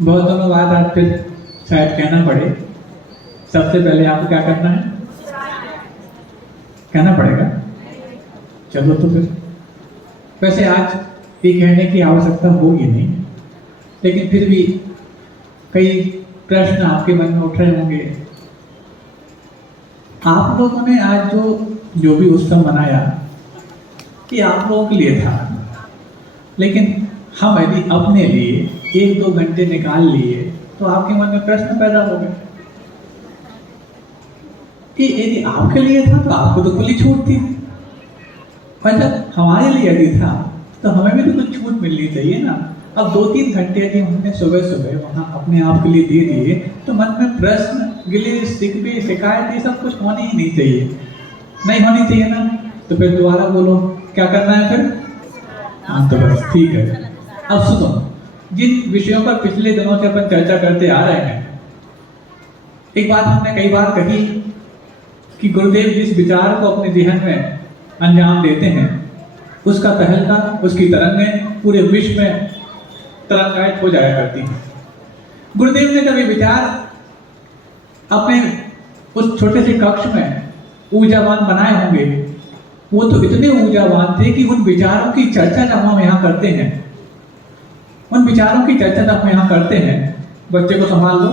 बहुत दिनों बाद आज फिर शायद कहना पड़े, सबसे पहले आपको क्या करना है? कहना पड़ेगा। चलो तो फिर, वैसे आज ये कहने की आवश्यकता होगी नहीं, लेकिन फिर भी कई प्रश्न आपके मन में उठ रहे होंगे। आप लोगों ने आज जो भी उत्सव मनाया, ये आप लोगों के लिए था, लेकिन हम यदि अपने लिए 1-2 घंटे निकाल लिए तो आपके मन में प्रश्न पैदा हो गए कि यदि आपके लिए था तो आपको तो खुली छूट थी, और जब हमारे लिए यदि था तो हमें भी तो कुछ छूट मिलनी चाहिए ना। अब 2-3 घंटे यदि हमने सुबह सुबह वहाँ अपने आप के लिए दे दिए तो मन में प्रश्न, गिले, शिकवे, शिकायत, ये सब कुछ होनी ही नहीं चाहिए, नहीं होनी चाहिए ना। तो फिर दोबारा बोलो, क्या करना है फिर? हाँ, तो बस ठीक है। अब सुनो, जिन विषयों पर पिछले दिनों से अपन चर्चा करते आ रहे हैं, एक बात हमने कई बार कही कि गुरुदेव जिस विचार को अपने जहन में अंजाम देते हैं, उसका तहलका, उसकी तरंगें पूरे विश्व में तरंगायित हो जाया करती हैं। गुरुदेव ने जब ये विचार अपने उस छोटे से कक्ष में ऊर्जावान बनाए होंगे, वो तो इतने ऊर्जावान थे कि उन विचारों की चर्चा जब हम यहाँ करते हैं, उन विचारों की चर्चा जब हम यहाँ करते हैं, बच्चे को संभाल लो,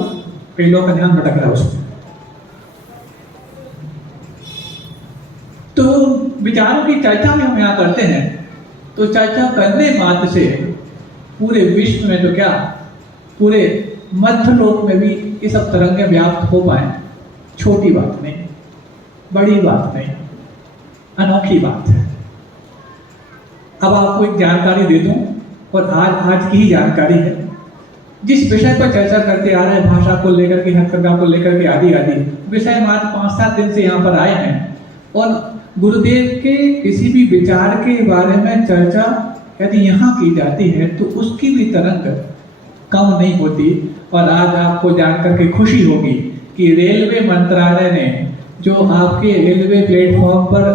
कई लोगों का ध्यान भटक रहा है उसमें। तो विचारों की चर्चा में हम यहाँ करते हैं, तो चर्चा करने मात्र से पूरे विश्व में, तो क्या पूरे मध्य लोक में भी ये सब तरंगें व्याप्त हो पाए, छोटी बात नहीं, बड़ी बात नहीं, अनोखी बात है। अब आपको एक जानकारी दे दूं, और आज की ही जानकारी है। जिस विषय पर चर्चा करते आ रहे हैं, भाषा को लेकर के, हथकरघा को लेकर के, आदि आदि विषय मात्र 5-7 दिन से यहाँ पर आए हैं, और गुरुदेव के किसी भी विचार के बारे में चर्चा यदि यहाँ की जाती है तो उसकी भी तरंग कम नहीं होती। और आज आपको जानकर के खुशी होगी कि रेलवे मंत्रालय ने जो आपके रेलवे प्लेटफॉर्म पर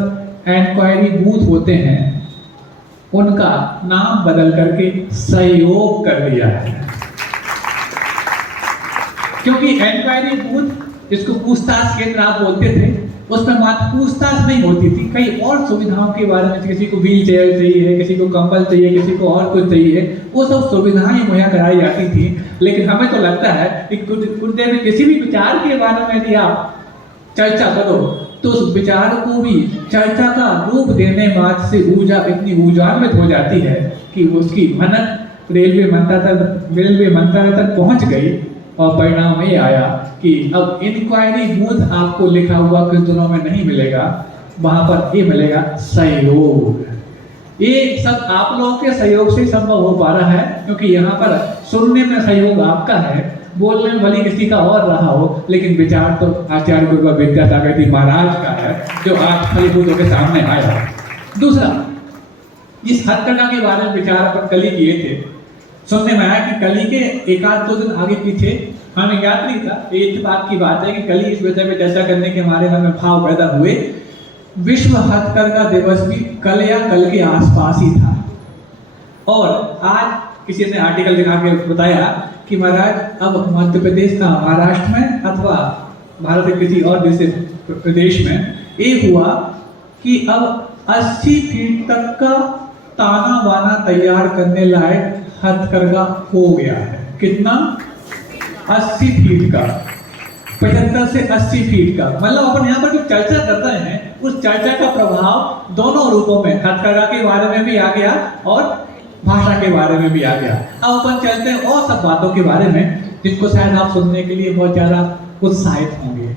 इंक्वायरी बूथ होते हैं, उनका नाम बदल करके सहयोग कर दिया है। क्योंकि इंक्वायरी बूथ, जिसको पूछताछ केंद्र आप बोलते थे, उसमें मात्र पूछताछ नहीं होती थी, कई और सुविधाओं के बारे में, किसी को व्हील चेयर चाहिए, किसी को कंबल चाहिए, किसी को और कुछ चाहिए, वो सब सुविधाएं मुहैया कराई जाती थी। लेकिन हमें तो लगता है कि गुरुदेव में किसी भी विचार के बारे में यदि आप चर्चा करो तो उस विचार को भी चर्चा का रूप देने मात्र से ऊर्जा इतनी ऊर्जान्वित हो जाती है कि उसकी मनन रेलवे मंत्रालय तक पहुंच गई। और परिणाम ये आया कि अब इंक्वायरी बूथ आपको लिखा हुआ कुछ दिनों में नहीं मिलेगा, वहां पर ये मिलेगा सहयोग। ये सब आप लोगों के सहयोग से संभव हो पा रहा है, क्योंकि यहाँ पर सुनने में सहयोग आपका है, बोलने में भले किसी का और रहा हो, लेकिन विचार तो आचार्य गुरु विद्यासागर जी महाराज का है, जो आज फलीभूतों के सामने आया। दूसरा, जिस हथकरघा के बारे में विचार अपन कल ही किए थे, सुनने में आया कि कली के 1-2 दिन आगे पीछे हमें ज्ञात नहीं था, एक बात की बात है कि कल ही इस विषय में चर्चा करने के हमारे मन में भाव पैदा हुए। विश्व हथकरघा दिवस भी कल या कल के आसपास ही था, और आज किसी ने आर्टिकल दिखा के बताया कि महाराज अब मध्य प्रदेश का, महाराष्ट्र में अथवा भारत के किसी और प्रदेश में ये हुआ कि अब 80 फीट तक का ताना बाना तैयार करने लायक हथकरघा हो गया है। कितना? 80 फीट का, 75 से 80 फीट का। मतलब अपन यहाँ पर जो चर्चा करते हैं, उस चर्चा का प्रभाव दोनों रूपों में, हथकरघा के बारे में भी आ गया और भाषा के बारे में भी आ गया। अब अपन चलते हैं और सब बातों के बारे में, जिनको शायद आप सुनने के लिए बहुत ज्यादा उत्साहित होंगे।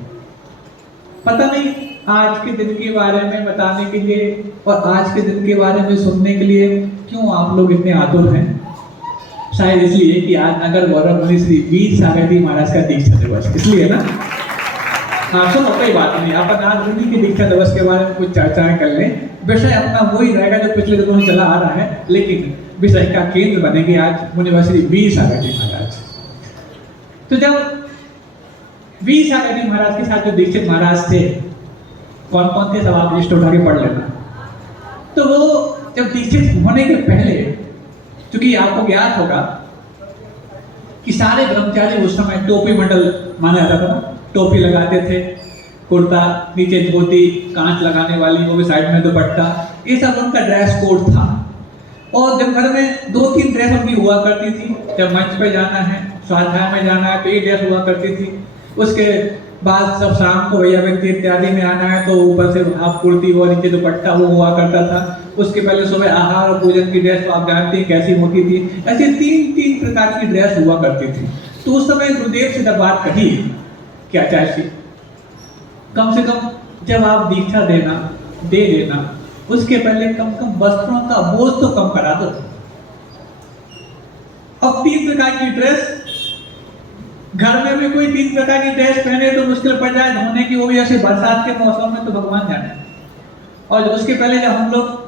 पता नहीं आज के दिन के बारे में बताने के लिए और आज के दिन के बारे में सुनने के लिए क्यों आप लोग इतने आतुर हैं। शायद इसलिए कि आज नगर गौरव मुनि श्री वीर सागर जी महाराज का दीक्षा दिवस, इसलिए ना। हाँ, सुनो, कोई बात नहीं, अपन आज उन्हीं के दीक्षा दिवस के बारे में कुछ चर्चाएं कर लें। विषय अपना वही रहेगा जो पिछले दिनों से चला आ रहा है, लेकिन विषय का केंद्र बनेंगे आज मुनि श्री वीर सागर जी महाराज। तो जब वीर सागर जी महाराज के साथ जो दीक्षित महाराज थे, कौन कौन थे सब आप लिस्ट उठा के पढ़ लेना। तो वो जब दीक्षित होने के पहले, क्योंकि आपको ज्ञात होगा कि सारे ब्रह्मचारी उस समय टोपी मंडल माना जाता था ना, टोपी लगाते थे, कुर्ता, नीचे धोती, कांच लगाने वाली, वो भी साइड में दुपट्टा, ये सब उनका ड्रेस कोड था। और दिन भर में 2-3 ड्रेस उनकी हुआ करती थी। जब मंच पे जाना है, स्वाध्याय में जाना है तो ये ड्रेस हुआ करती थी। उसके बाद सब शाम को भैया व्यक्ति इत्यादि में आना है तो ऊपर से हाफ कुर्ती और नीचे दुपट्टा वो हुआ करता था। उसके पहले सुबह आहार और भोजन की ड्रेस आप जानते हैं कैसी होती थी। ऐसे 3 प्रकार की ड्रेस हुआ करती थी। तो उस समय गुरुदेव से जब बात कही क्या चाहिए, कम से कम जब आप दीक्षा दे देना उसके पहले कम से कम वस्त्रों का बोझ तो कम करा दो। अब 3 प्रकार की ड्रेस, घर में भी कोई 3 प्रकार की ड्रेस पहने तो मुश्किल पड़ जाए धोने की, वो भी ऐसे बरसात के मौसम में, तो भगवान जाने। और उसके पहले जब हम लोग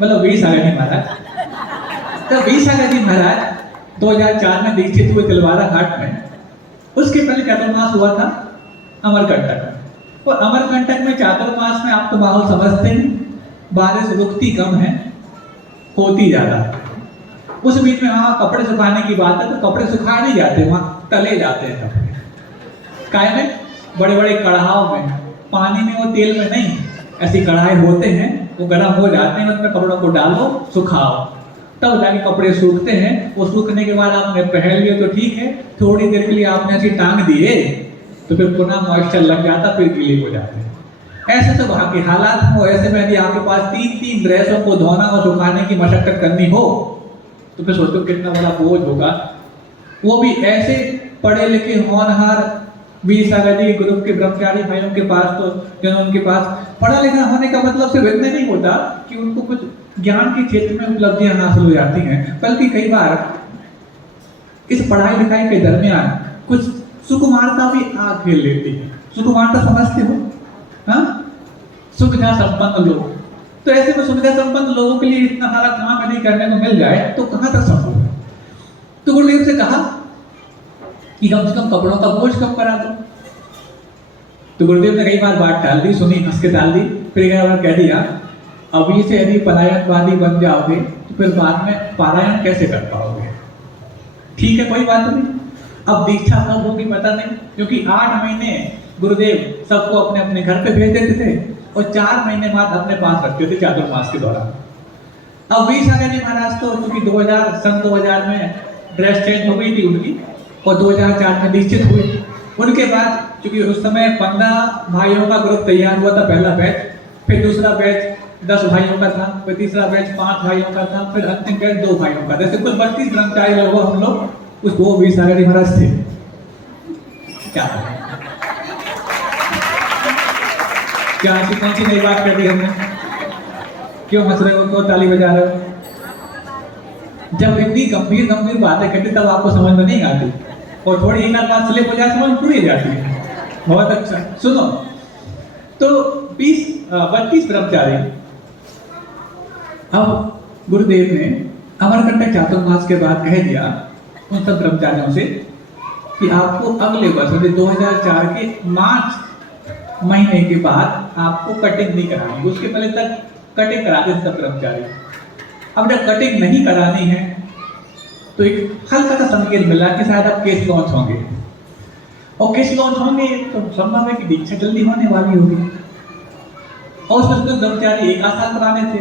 मतलब 20 आ गए महाराज, तो 20 आ गए महाराज 2004 में दीक्षित हुए तिलवारा घाट में। उसके पहले चातुर्मास हुआ था अमरकंटक। और अमरकंटक में चातुर्मास में आप तो माहौल समझते हैं, बारिश रुकती कम है, होती ज्यादा है। उस बीच में वहां कपड़े सुखाने की बात है तो कपड़े सुखाए नहीं जाते, वहां तले जाते हैं कपड़े। काय में बड़े बड़े कढ़ाओं में, पानी में और तेल में नहीं, ऐसी कढ़ाई होते हैं, वो गर्म हो जाते हैं, उसमें कपड़ों को डालो, सुखाओ, तब जाके कपड़े सूखते हैं। वो सूखने के बाद आपने पहन लिए तो ठीक है, थोड़ी देर के लिए आपने ऐसी टांग दिए तो फिर पुनः मॉइस्चर लग जाता, फिर गीले हो जाते हैं। ऐसे तो वहां के हालात हो, ऐसे में यदि आपके पास 3 ड्रेसों को धोना और सुखाने की मशक्कत करनी हो तो फिर सोचो कितना बड़ा बोझ होगा। वो भी ऐसे पढ़े लिखे होनहार 20 आजादी के ग्रुप के ब्रह्मचारी भाइयों के पास, तो जो उनके पास पढ़ा लिखा होने का मतलब सिर्फ इतना नहीं होता कि उनको कुछ ज्ञान के क्षेत्र में उपलब्धियां हासिल हो जाती हैं, बल्कि कई बार इस पढ़ाई लिखाई के दरमियान कुछ सुकुमारता भी आग खेल लेती है। सुकुमारता समझते हो? हाँ, सुविधा संपन्न लोग। तो ऐसे में सुविधा संपन्न लोगों के लिए इतना सारा काम यदि करने को मिल जाए तो कहां तक संभव है। तो गुरुदेव से कहा कि कम से कम कपड़ों का बोझ कम करा दो। तो गुरुदेव ने कई बार बात टाल दी, सुनी, हंस के टाल दी, फिर एक बार कह दिया अभी से यदि पलायनवादी बन जाओगे तो फिर बाद में पारायण कैसे कर पाओगे। ठीक है, कोई बात नहीं। अब दीक्षा कब होगी पता नहीं, क्योंकि 8 महीने गुरुदेव सबको अपने अपने घर पे भेज देते थे और 4 महीने बाद अपने पास रखते थे चातुर्मास के दौरान। अब 20 आजादी महाराज तो चूंकि 2000 में ड्रेस चेंज हो गई थी उनकी और 2004 में दीक्षित हुए। उनके बाद चूंकि उस समय 15 भाइयों का ग्रुप तैयार हुआ था, पहला बैच, फिर दूसरा बैच 10 भाइयों का था, फिर तीसरा बैच 5 भाइयों का था, फिर अंतिम बैच 2 भाइयों का था। जैसे कुल 32 ब्रह्मचारी लोग हम लोग उस 20 आजादी महाराज थे। क्या कौन सी नई बात कर दी हमने? क्यों हंस रहे हो, क्यों ताली बजा रहे हो? जब इतनी गंभीर बातें करते तब आपको समझ में नहीं आती, और थोड़ी एक आध बात स्लिप हो जाए समझ पूरी जाती है। बहुत अच्छा, सुनो। तो 32 ब्रह्मचारी, अब गुरुदेव ने अमरकंटक चातुर्मास के बाद कह दिया उन सब ब्रह्मचारियों से कि आपको अगले वर्ष 2004 के मार्च महीने के बाद आपको कटिंग नहीं करानी। उसके पहले तक कटिंग कराते थे सब ब्रह्मचारी। अब जब कटिंग नहीं करानी है तो एक हल्का सा संकेत मिला कि शायद अब केस लॉन्च होंगे, और केस लॉन्च होंगे तो संभव है कि दीक्षा जल्दी होने वाली होगी। और उसमें कुछ ब्रह्मचारी 1 साल पुराने थे,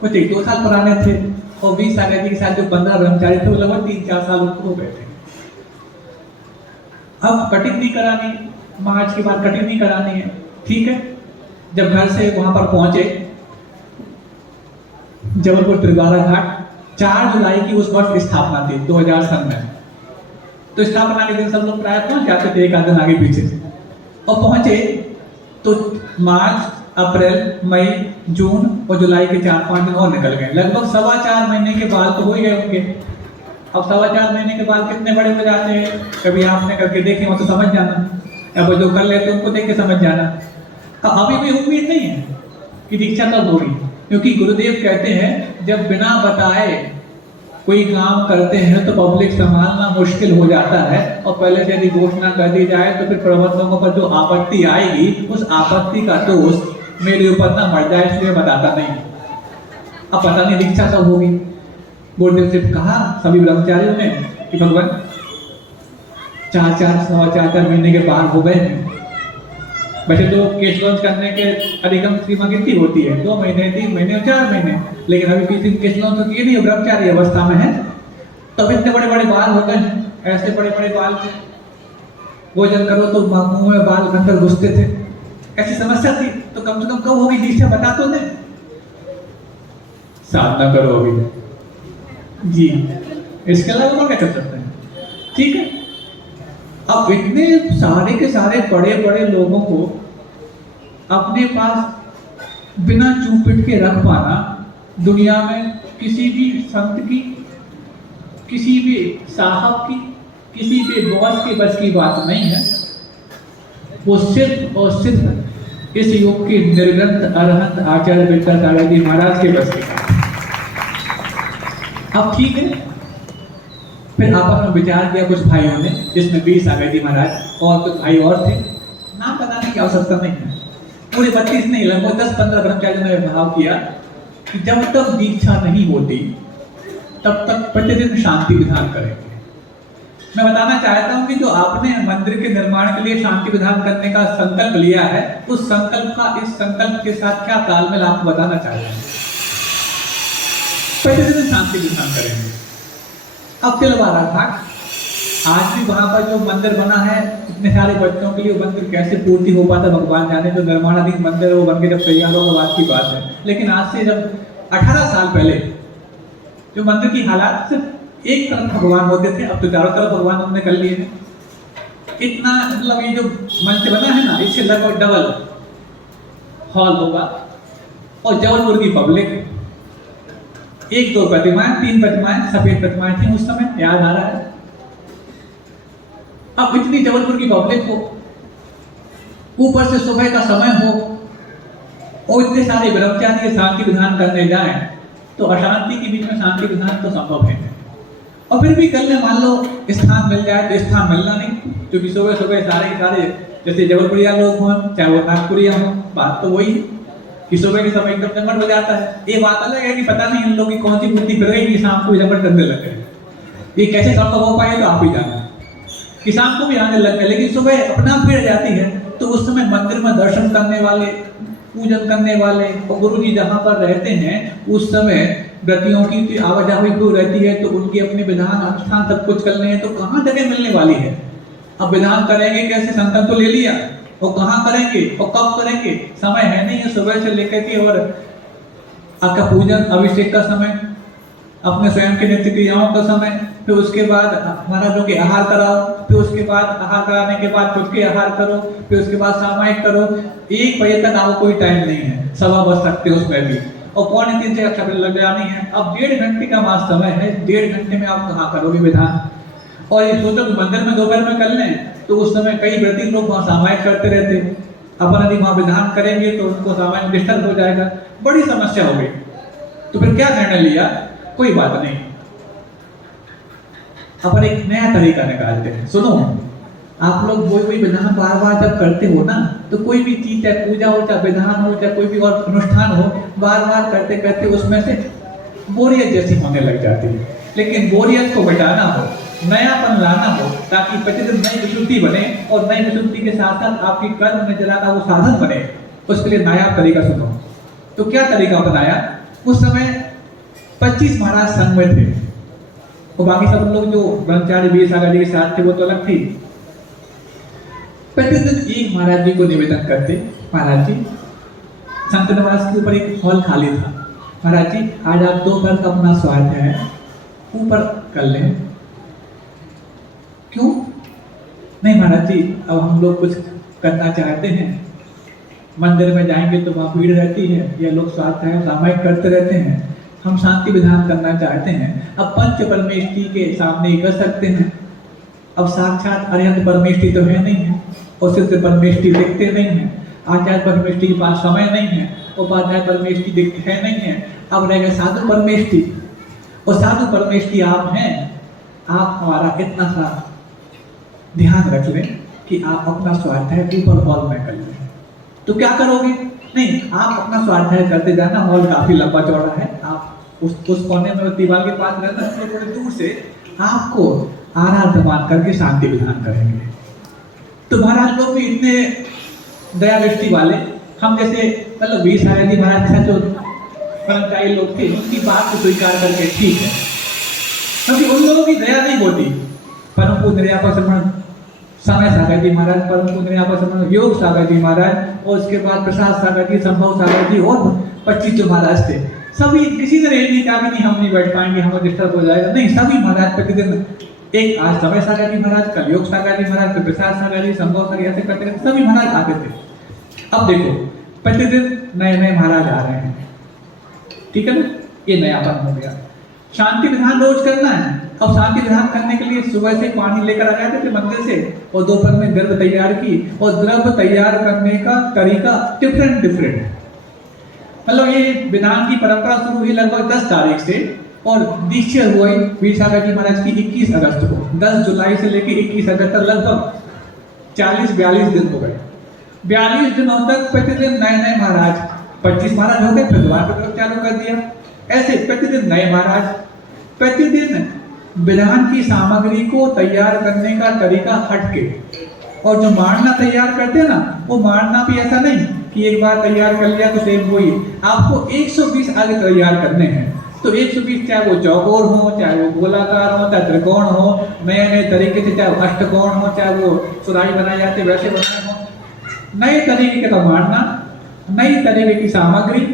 कुछ 1-2 साल पुराने थे, और 20 आजादी के साथ जो 15 ब्रह्मचारी थे वो लगभग 3-4 साल हो गए थे। अब कटिंग नहीं करानी, मार्च के बाद कटिंग नहीं करानी है, ठीक है। जब घर से वहां पर पहुंचे जबलपुर त्रिवारा घाट, 4 जुलाई की उस वर्ष स्थापना थी 2000 सन में। तो स्थापना के दिन सब लोग प्राय पहुंच जाते थे, एक आध दिन आगे पीछे, और पहुंचे तो मार्च, अप्रैल, मई, जून और जुलाई के 4-5 दिन और निकल गए। लगभग 4.25 महीने के बाल तो हो ही गए होंगे। अब 4.25 महीने के बाल कितने बड़े हो जाते हैं, कभी आपने करके देखे हो तो समझ जाना, अब जो कर लेते उनको देख के समझ जाना। अभी कोई उम्मीद नहीं है कि दीक्षा कब होगी, क्योंकि गुरुदेव कहते हैं जब बिना बताए कोई काम करते हैं तो पब्लिक संभालना मुश्किल हो जाता है, और पहले से यदि घोषणा कर दी जाए तो फिर प्रबंधकों पर जो आपत्ति आएगी उस आपत्ति का दोष मेरे ऊपर ना मर जाए, इसलिए बताता नहीं। अब पता नहीं दीक्षा कब होगी। गुरुदेव से कहा सभी ब्रह्मचारियों ने कि भगवान 4-4 महीने के पार हो गए हैं। वैसे तो केस लॉन्च करने के अधिकतम सीमा कितनी होती है? 2 महीने, 3 महीने और 4 महीने। लेकिन अभी किसी केस लॉन्च तो किए नहीं, ब्रह्मचारी अवस्था में है। तो इतने बड़े बड़े बाल हो गए हैं, ऐसे बड़े बड़े बाल थे, भोजन करो तो मुंह में बाल अंदर घुसते थे, ऐसी समस्या थी। तो कम से कम कब होगी दीक्षा बता तो दे। साधना करो अभी जी, इसके अलावा और क्या कर सकते हैं? ठीक है। अब इतने सारे के सारे बड़े बड़े लोगों को अपने पास बिना चूप पिट के रख पाना दुनिया में किसी भी संत की, किसी भी साहब की, किसी भी बॉस के बस की बात नहीं है। वो सिर्फ और सिर्फ इस युग के निर्गंत अरहंत आचार्य विद्यासागर जी महाराज के बस की बात है। अब ठीक है, फिर आपस में विचार किया कुछ भाइयों ने, जिसमें 20 सागर जी महाराज और कुछ भाई और थे, नाम बताने की आवश्यकता नहीं है। पूरे 32 नहीं, लगभग 10-15 ब्रह्मचारियों ने भाव किया कि जब तक दीक्षा नहीं होती तब तक प्रतिदिन शांति विधान करेंगे। मैं बताना चाहता हूं कि जो आपने मंदिर के निर्माण के लिए शांति विधान करने का संकल्प लिया है, उस संकल्प का इस संकल्प के साथ क्या तालमेल आपको बताना चाहते हैं। प्रतिदिन शांति विधान करेंगे। अब तिलवारा घाट, आज भी वहां पर जो मंदिर बना है, इतने सारे बच्चों के लिए वो मंदिर कैसे पूर्ति हो पाता भगवान जाने। जो निर्माणाधीन मंदिर वो बन के जब तैयार होगा बात की बात है। लेकिन आज से जब 18 साल पहले जो मंदिर की हालात सिर्फ एक तरफ भगवान होते थे, अब तो चारों तरफ भगवान हमने कर लिए हैं। इतना मतलब ये जो मंच बना है ना, इससे लगभग डबल हॉल होगा। और जबलपुर की पब्लिक, 1-2 प्रतिमाएं, 3 प्रतिमाएं, सफेद प्रतिमाएं थी उस समय, याद आ रहा है। अब इतनी जबलपुर की पब्लिक हो, ऊपर से सुबह का समय हो और इतने सारे ब्रह्मचारी शांति विधान करने जाएं, तो अशांति के बीच में शांति विधान तो संभव है। और फिर भी कल में मान लो स्थान मिल जाए तो स्थान मिलना नहीं, क्योंकि सुबह सुबह सारे जैसे जबलपुरिया लोग हों चाहे वो नागपुरिया हों, बात तो वही कि सुबह के समय एकदम जंगल हो जाता है। ये बात अलग है कि पता नहीं इन लोगों की कौन सी बुद्धि फिर गई कि शाम को जंगल करने लग गए। ये कैसे संभव हो पाए तो आप ही जाना कि शाम को भी आने लग गए। लेकिन सुबह अपना भीड़ जाती है, तो उस समय मंदिर में दर्शन करने वाले, पूजन करने वाले और गुरु जी जहाँ पर रहते हैं, उस समय व्रतियों की आवाजाही क्यों रहती है, तो उनके अपने विधान अनुष्ठान सब कुछ करने हैं, तो कहाँ जगह मिलने वाली है। अब विधान करेंगे कैसे, संकल्प तो ले लिया, और कहाँ करेंगे और कब करेंगे, समय है नहीं है सुबह से लेकर के। और आपका पूजन अभिषेक का समय, अपने स्वयं के नित्य क्रियाओं का समय, फिर उसके बाद महाराजों के आहार कराओ, फिर उसके बाद आहार कराने के बाद खुद के आहार करो, फिर उसके बाद सामायिक करो। 1 बजे तक आपको कोई टाइम नहीं है, 1:15 बज सकते उसमें भी, और 2:45 से अच्छा लग जानी है। अब 1.5 घंटे का मात्र समय है, 1.5 घंटे में आप कहाँ करोगे विधान। और ये सोचो कि मंदिर में दोपहर में कर लें, तो उस समय कई व्रती लोग वहाँ सामायिक करते रहते, अपन यदि वहाँ विधान करेंगे तो उनको सामायिक डिस्टर्ब हो जाएगा, बड़ी समस्या हो गई। तो फिर क्या निर्णय लिया, कोई बात नहीं, अपन एक नया तरीका निकालते हैं। सुनो, आप लोग वही विधान बार बार जब करते हो ना, तो कोई भी चीज, चाहे पूजा हो, चाहे विधान हो, चाहे कोई भी और अनुष्ठान हो, बार बार करते करते उसमें से बोरियत जैसी होने लग जाती है। लेकिन बोरियत को मिटाना हो, नयापन लाना हो, ताकि प्रतिदिन नई विशुद्धि बने, और नई विशुद्धि के साथ साथ आपकी कर्म निचला का वो साधन बने, उसके लिए नया तरीका सुनो। तो क्या तरीका बनाया, उस समय 25 महाराज संघ में थे, और बाकी सब लोग जो ब्रह्मचारी 20 सागर जी के साथ थे वो तो अलग थी। प्रतिदिन एक महाराज जी को निवेदन करते, महाराज जी संत निवास के ऊपर एक हॉल खाली था, महाराज जी आज आप दोपहर का अपना स्वाध्याय ऊपर कर लें। क्यों? नहीं महाराज जी, अब हम लोग कुछ करना चाहते हैं, मंदिर में जाएंगे तो वहाँ भीड़ रहती है, ये लोग स्वाध्याय सामायिक करते रहते हैं, हम शांति विधान करना चाहते हैं। अब पंच परमेष्टि के सामने कर सकते हैं, अब साक्षात अरिहंत परमेष्टि तो है नहीं है, और सिद्ध परमेष्टि दिखते नहीं है, आचार्य परमेष्टि के पास समय नहीं है, उपाध्याय परमेष्टि दिखते है नहीं है। अब रह गए साधु परमेष्टि, और साधु परमेष्टि आप हैं। आप हमारा इतना सा ध्यान रख लें कि आप अपना स्वाध्याय ऊपर हॉल में कर लें। तो क्या करोगे? नहीं, आप अपना स्वाध्याय करते जाना, हॉल काफी लंबा चौड़ा है, आप उस कोने में दीवार के पास रहना, थोड़ी दूर से आपको आराधमान करके शांति विधान करेंगे। तो महाराज लोग भी इतने दया दृष्टि वाले, हम जैसे मतलब वीर सागर जी महाराज के जो कर्मचारी लोग थे उनकी बात को स्वीकार करके ठीक है, क्योंकि उन लोगों की दया नहीं होती। परम पूज्य निर्यापक समय सागर जी महाराज, परम पूज्य निर्यापक योग सागर जी महाराज, और उसके बाद प्रसाद सागर जी, संभव सागर जी और 25 जो महाराज थे, सभी किसी ने नहीं कहा कि नहीं हम नहीं बैठ पाएंगे, हमें डिस्टर्ब हो जाएगा, नहीं, सभी महाराज प्रतिदिन एक आज समय सागर जी महाराज, कल योग सागर जी महाराज, फिर प्रसाद सागर जी, संभव सागर, ऐसे करते करते सभी महाराज आते थे। अब देखो प्रतिदिन नए नए महाराज आ रहे हैं, ठीक है ना, ये नयापन हो गया। शांति विधान रोज करना है। अब शांति विधान करने के लिए सुबह से पानी लेकर आ जाते थे मंदिर से, और दोपहर में द्रव्य तैयार की, और द्रव्य तैयार करने का तरीका डिफरेंट। मतलब ये विधान की परंपरा शुरू हुई लगभग 10 तारीख से, और दीक्षा हुई वीर सागर जी महाराज की 21 अगस्त को। 10 जुलाई से लेकर 21 अगस्त तक लगभग 40-42 दिन हो गए। 42 दिनों तक प्रतिदिन नए नए महाराज, 25 महाराज हो गए, फिर दोबारा चालू कर दिया। ऐसे प्रतिदिन नए महाराज, प्रतिदिन विधान की सामग्री को तैयार करने का तरीका हटके, और जो मारना तैयार करते हैं ना, वो मारना भी ऐसा नहीं कि एक बार तैयार कर लिया तो सेम वही, आपको 120 आगे तैयार करने हैं। तो 120, चाहे वो चौकोर हो, चाहे वो गोलाकार हो, चाहे त्रिकोण हो, नए नए तरीके से, चाहे वो अष्टकोण हो, चाहे वो सुराही बनाए जाते वैसे बनाए हो, नए तरीके का मारना, नई तरीके की सामग्री,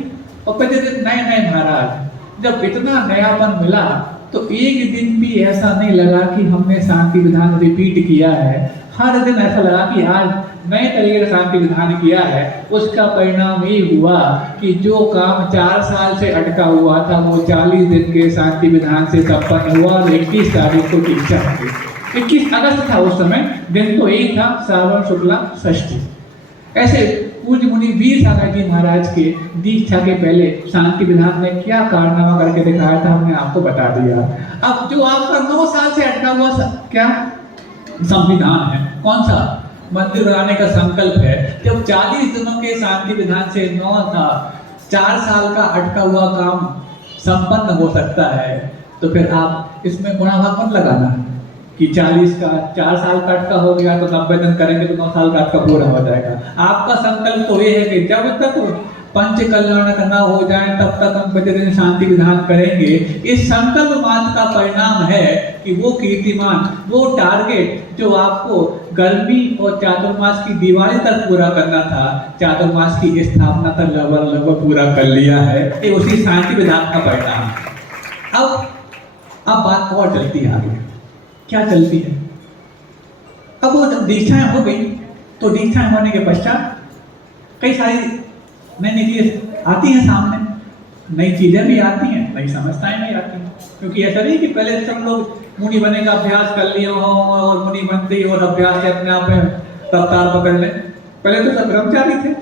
और प्रतिदिन नए नए महाराज। जब इतना नयापन मिला तो एक दिन भी ऐसा नहीं लगा कि हमने शांति विधान रिपीट किया है। हर दिन ऐसा लगा कि आज नए तरीके का शांति विधान किया है। उसका परिणाम ये हुआ कि जो काम 4 साल से अटका हुआ था वो 40 दिन के शांति विधान से संपन्न हुआ। 21 तारीख को दीक्षा हुई। 21 अगस्त था उस समय, दिन तो एक था, श्रावण शुक्ला षष्ठी। ऐसे पूज्य मुनि वीर सागर जी महाराज के दीक्षा के पहले शांति विधान ने क्या कारनामा करके दिखाया था, हमने आपको बता दिया। अब जो आपका 9 साल से अटका हुआ क्या संविधान है, कौन सा, मंदिर बनाने का संकल्प है, जब 40 दिनों के शांति विधान से 9 था, 4 साल का अटका हुआ काम संपन्न हो सकता है, तो फिर आप इसमें गुणा भाग मत लगाना कि 40 का 4 साल का अटका हो गया तो 90 दिन करेंगे तो 9 साल का अटका पूरा हो जाएगा। आपका संकल्प तो ये है कि जब तक पंच कल्याण ना हो जाए तब तक हम प्रतिदिन शांति विधान करेंगे। इस संकल्प मात्र का परिणाम है कि वो कीर्तिमान, वो टारगेट जो आपको गर्मी और चातुर्मास की दिवाली तक पूरा करना था, चातुर्मास की स्थापना तक लगभग पूरा कर लिया है। ये उसी शांति विधान का परिणाम है। अब बात और चलती है आगे, क्या चलती है। अब वो जब दीक्षाएं हो गई तो दीक्षाएं होने के पश्चात कई सारी नई नई चीजें आती हैं सामने, नई चीजें भी आती हैं, नई समस्याएं भी आती हैं। क्योंकि ऐसा नहीं कि पहले सब लोग मुनि बनने का अभ्यास कर लिए हो और मुनि बनते ही और अभ्यास से अपने आप में रफ्तार पकड़ लें। पहले तो सब ब्रह्मचारी थे।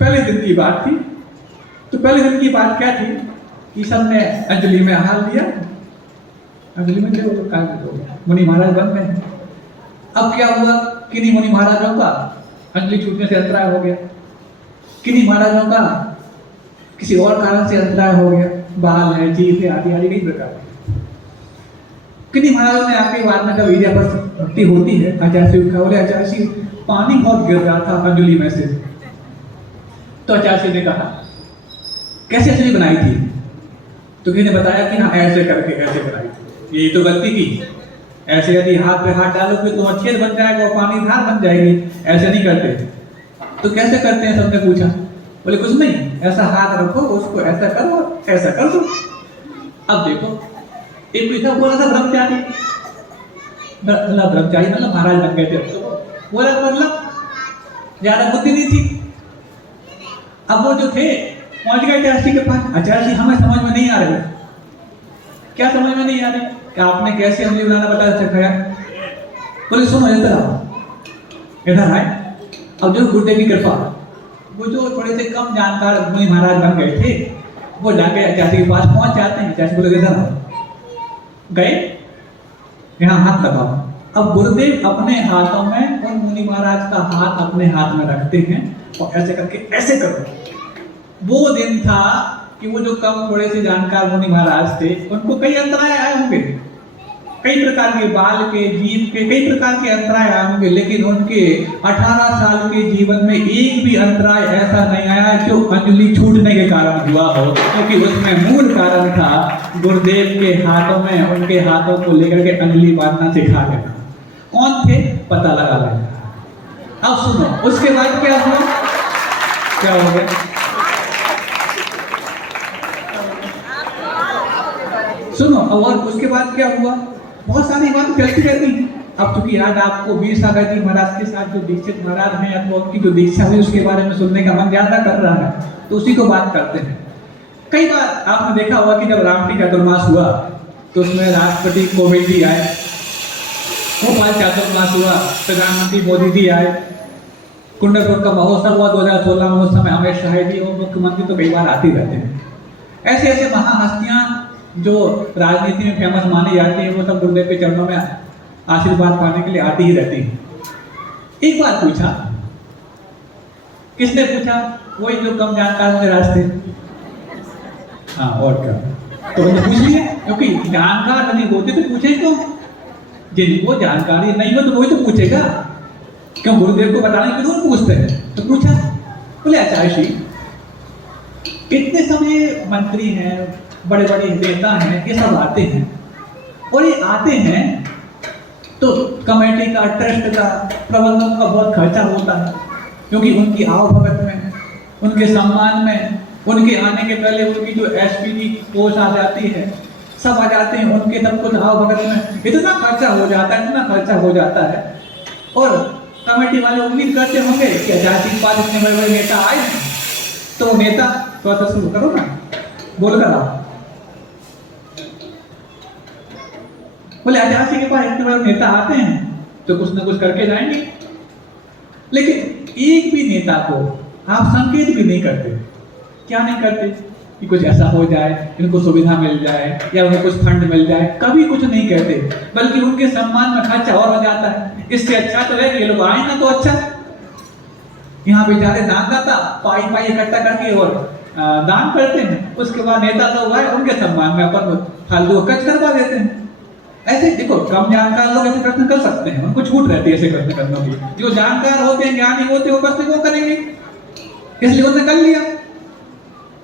पहले दिन की बात थी, तो पहले दिन की बात क्या थी कि सबने अंजलि में आहार लिया, अंजलि में जो मुनि महाराज बन गए। अब क्या हुआ, किन्हीं मुनि महाराजों का अंजलि छूटने से अंतराय हो गया, किन्हीं महाराजों का किसी और कारण से अंतराय हो गया, बाल है, जीभ है, आदि आदि कई प्रकार। किन्हीं महाराजों ने आके बाद में जब ईर्ष्या पर भक्ति होती है, आचार्य शिव का बोले आचार्य शिव पानी बहुत गिर रहा था अंजलि में से, तो आचार्य शिव ने कहा कैसे अंजलि बनाई थी, तो किसी ने बताया कि हाँ ऐसे करके ऐसे बनाई थी। ये तो गलती की, ऐसे यदि हाथ पे हाथ डालोगे तो अच्छे बन जाएगा और पानी धार बन जाएगी, ऐसे नहीं करते। तो कैसे करते हैं, सबने पूछा। बोले कुछ नहीं, ऐसा हाथ रखो, उसको ऐसा करो, ऐसा कर दो। अब देखो, एक पीछा बोला था ब्रह्मचारी, ब्रह्मचारी मतलब महाराज बन गए थे, बोला मतलब ज्यादा बुद्धि नहीं थी। अब वो जो थे पहुंच गए आचार्य के पास, आचार्य हमें समझ में नहीं आ रही। क्या समझ में नहीं आ रही कि आपने कैसे अंजलि बनाना बता सिखाया। बोले सुनो इधर आओ, इधर आए। अब जो गुरुदेव की कृपा, वो जो थोड़े से कम जानकार मुनि महाराज बन गए थे, वो जाके आचार्य के पास पहुंच जाते हैं। आचार्य बोले इधर आओ, गए, यहाँ हाथ लगाओ। अब गुरुदेव अपने हाथों में उन मुनि महाराज का हाथ अपने हाथ में रखते हैं और ऐसे करके ऐसे करो। वो दिन था कि वो जो कम थोड़े से जानकार मुनि महाराज थे, उनको कई अंतराय आए होंगे, कई प्रकार के बाल के, जीभ के, कई प्रकार के अंतराय आएंगे, लेकिन उनके 18 साल के जीवन में एक भी अंतराय ऐसा नहीं आया जो अंजलि छूटने के कारण हुआ हो, क्योंकि उसमें मूल कारण था गुरुदेव के हाथों में, उनके हाथों को लेकर के अंजलि बांधना सिखा गया। कौन थे पता लगा लेना। अब सुनो, उसके बाद क्या हुआ, क्या हो गया, सुनो। और उसके बाद क्या हुआ, बहुत सारी बातें चलती रहती हैं। अब चूंकि आज आपको वीर सागर जी महाराज के साथ जो दीक्षित महाराज हैं अथवा उनकी जो दीक्षा हुई उसके बारे में सुनने का मन ज्यादा कर रहा है, तो उसी को बात करते हैं। कई बार आपने देखा होगा कि जब रामटी चातुर्मास हुआ तो उसमें राष्ट्रपति कोविंद जी आए, भोपाल चातुर्मास हुआ, प्रधानमंत्री मोदी जी आए, कुंडलपुर का महोत्सव हुआ 2016 में, उस समय अमित शाह जी और मुख्यमंत्री तो कई बार आते रहते हैं। ऐसे ऐसे महाहस्तियां जो राजनीति में फेमस मानी जाती है, वो सब गुरुदेव के चरणों में आशीर्वाद पाने के लिए आती ही रहती है। एक बार पूछा, किसने पूछा, वही जो कम जानकार होंगे रास्ते, हाँ और क्या, तो उन्होंने पूछ लिया, क्योंकि जानकार नहीं होते तो पूछे क्यों, जिनको जानकारी नहीं हो तो वही तो पूछेगा, क्यों गुरुदेव को बताने के लिए पूछते हैं। तो पूछा, बोले आचार्य जी इतने समय मंत्री हैं, बड़े बड़े नेता हैं, ये सब आते हैं, और ये आते हैं तो कमेटी का, ट्रस्ट का, प्रबंधन का बहुत खर्चा होता है, क्योंकि उनकी आवभगत में, उनके सम्मान में, उनके आने के पहले उनकी जो एसपीडी पोस्ट आ जाती है, सब आ जाते हैं, उनके सब कुछ आवभगत में इतना खर्चा हो जाता है, इतना खर्चा हो जाता है। और कमेटी वाले उम्मीद करते होंगे कि आजादी के बाद इतने बड़े बड़े नेता आए हैं, तो नेता थोड़ा सा शुरू करो ना, बोल कर आओ। बोले आजादी के पास इतने बड़े नेता आते हैं तो कुछ ना कुछ करके जाएंगे, लेकिन एक भी नेता को आप संकेत भी नहीं करते। क्या नहीं करते कि कुछ ऐसा हो जाए, इनको सुविधा मिल जाए या उन्हें कुछ फंड मिल जाए, कभी कुछ नहीं कहते, बल्कि उनके सम्मान में खर्चा और हो जाता है। इससे अच्छा तो है कि ये लोग आए ना तो अच्छा। यहाँ बेचारे दानदाता पाई पाई इकट्ठा करके और दान करते हैं, उसके बाद नेता लोग आए उनके सम्मान में अपन फालतू खर्च करवा देते हैं। ऐसे देखो, कम जानकार लोग ऐसे प्रश्न कर सकते हैं, उनको छूट रहती है ऐसे प्रश्न करने की। जो जानकार होते हैं, ज्ञानी होते हैं, वो प्रश्न वो करेंगे, इसलिए उन्होंने कर लिया।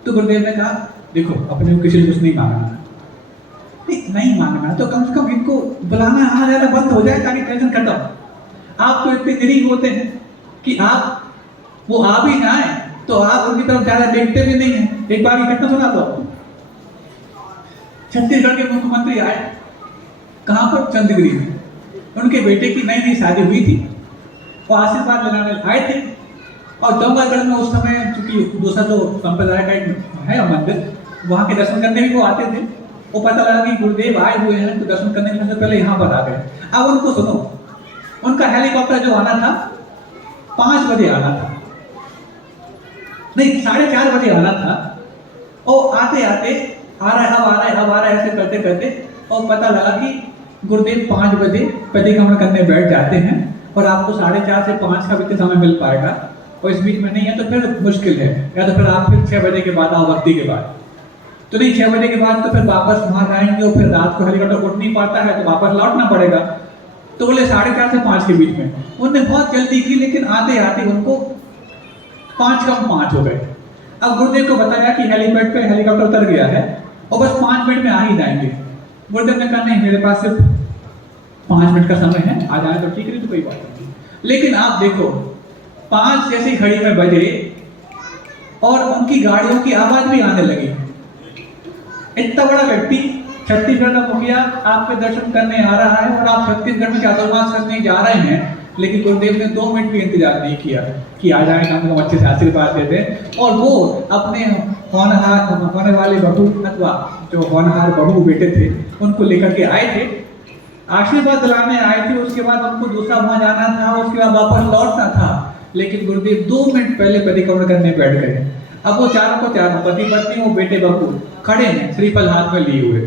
तो गुरुदेव ने कहा देखो, अपने को किसी से कुछ नहीं मांगना, नहीं मांगना तो कम से कम इनको बुलाना आना जाना बंद हो जाए ताकि टेंशन खत्म। आप तो इतने गरीब होते हैं कि आप वो आ भी जाए तो आप उनकी तरफ ज्यादा देखते भी नहीं है। एक बार घटना सुना दो, छत्तीसगढ़ के मुख्यमंत्री आए, कहां पर, चंदगिरी में, उनके बेटे की नई नई शादी हुई थी, वो आशीर्वाद लेने आए थे। और डोंगरगढ़ में उस समय चूंकि दूसरा जो संप्रदाय का एक है मंदिर, वहां के दर्शन करने भी वो आते थे। वो पता लगा कि गुरुदेव आए हुए हैं तो दर्शन करने से पहले यहाँ पर आ गए। अब उनको सुनो, उनका हेलीकॉप्टर जो आना था 5 बजे आना था, नहीं 4:30 बजे आना था, और आते आते आ रहा है, अब आ रहा है, अब आ रहा है, ऐसे करते करते और पता लगा कि गुरुदेव 5 बजे परिक्रमण करने बैठ जाते हैं और आपको 4:30 से 5 का भी समय मिल पाएगा, और इस बीच में नहीं है तो फिर मुश्किल है, या तो फिर आप फिर 6 बजे के बाद आओ, भक्ति के बाद। तो नहीं, 6 बजे के बाद तो फिर वापस वहां जाएंगे और फिर रात को हेलीकॉप्टर उठ नहीं पाता है तो वापस लौटना पड़ेगा। तो बोले 4:30 से 5 के बीच में। उन्होंने बहुत जल्दी की, लेकिन आते आते उनको 5 कम 5 हो गए। अब गुरुदेव को बताया कि हेलीपैड पे हेलीकॉप्टर उतर गया है और बस 5 मिनट में आ ही जाएंगे। गुरुदेव ने कहा नहीं, मेरे पास सिर्फ 5 मिनट का समय है, आ जाए तो ठीक है, तो कोई बात नहीं। लेकिन आप देखो, 5 जैसी घड़ी में बजे और उनकी गाड़ियों की आवाज भी आने लगी। इतना बड़ा व्यक्ति, छत्तीसगढ़ का मुखिया आपके दर्शन करने आ रहा है और आप छत्तीसगढ़ में चातुर्मास करने जा रहे हैं, लेकिन गुरुदेव ने 2 मिनट भी इंतजार नहीं किया कि आ जाए, कम से कम अच्छे से आशीर्वाद देते। और वो अपने होने वाले बहू अथवा जो होनहार बहू बेटे थे उनको लेकर के आए थे, आशीर्वाद दिलाने आए थे। उसके बाद उनको दूसरा वहां जाना था, उसके बाद वापस लौटना था, लेकिन गुरुदेव 2 मिनट पहले परिक्रमण करने बैठ गए। अब वो चारों को चारों, पति पत्नी वो बेटे बहू खड़े हैं, श्रीफल हाथ में लिए हुए,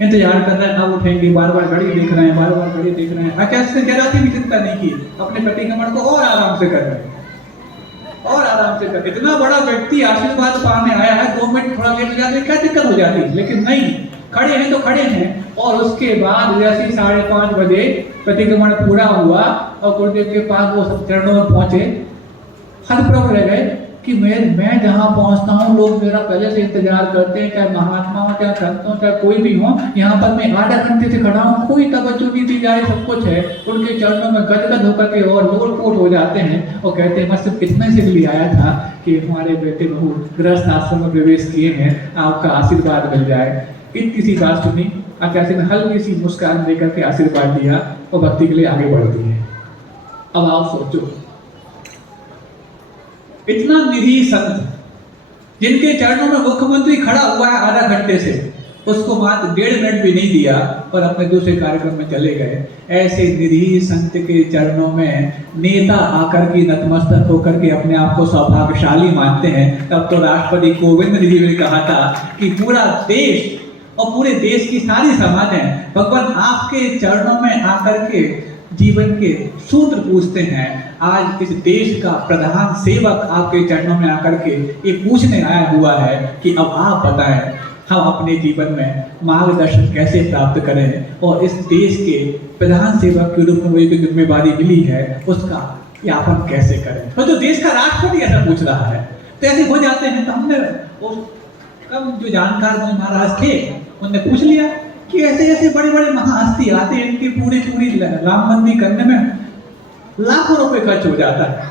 इंतजार कर रहे हैं कब उठेंगे, बार बार घड़ी देख रहे हैं, बार बार घड़ी देख रहे हैं। आचार्य से जरा सी भी चिंता नहीं की, अपने परिक्रमण को और आराम से कर रहे हैं, और आराम से कर। इतना बड़ा व्यक्ति आशीर्वाद पाने आया है, 2 मिनट थोड़ा लेट हो जाते क्या दिक्कत हो जाती, लेकिन नहीं, खड़े हैं तो खड़े हैं और उसके बाद जैसे 5:30 बजे प्रतिक्रमण पूरा हुआ और गुरुदेव के पास वो सब चरणों में पहुंचे, हतप्रभ रह गए कि मैं जहाँ पहुँचता हूँ लोग मेरा पहले से इंतजार करते हैं, चाहे महात्मा हो, चाहे संत हो, चाहे कोई भी हो। यहाँ पर मैं आधा घंटे से खड़ा हूँ, कोई तवज्जो नहीं दी जा रही, सब कुछ है। उनके चरणों में गदगद होकर के और लोटपोट हो जाते हैं और कहते हैं मैं सिर्फ इतने से लिए आया था कि हमारे बेटे बहू गृहस्थ आश्रम में प्रवेश किए हैं, आपका आशीर्वाद मिल जाए। इतनी सी बात सुनी, आचार्य ने हल्की सी मुस्कान देकर के आशीर्वाद दिया और भक्ति के लिए आगे बढ़ दिए। अब आप सोचो, इतना निरीह संत जिनके चरणों में मुख्यमंत्री खड़ा हुआ है आधा घंटे से, उसको मात्र 1.5 मिनट भी नहीं दिया और अपने दूसरे कार्यक्रम में चले गए। ऐसे निरीह संत के चरणों में नेता आकर के नतमस्तक होकर के अपने आप को सौभाग्यशाली मानते हैं। तब तो राष्ट्रपति कोविंद जी ने कहा था कि पूरा देश और पूरे देश की सारी समाजें भगवान आपके चरणों में आकर के जीवन के सूत्र पूछते हैं। आज इस देश का प्रधान सेवक आपके चरणों में आकर के ये पूछने आया हुआ है कि अब आप बताएं हम अपने जीवन में मार्गदर्शन कैसे प्राप्त करें और इस देश के प्रधान सेवक के रूप में वो जो जिम्मेवारी मिली है उसका यापन कैसे करें। तो जो देश का राष्ट्रपति ऐसा पूछ रहा है तो ऐसे हो जाते हैं। तो हमने कब जो जानकार महाराज थे उनने पूछ लिया कि ऐसे ऐसे बड़े बड़े महाहस्ती आते हैं, इनकी पूरी राम मंदिर करने में लाखों रुपए खर्च हो जाता है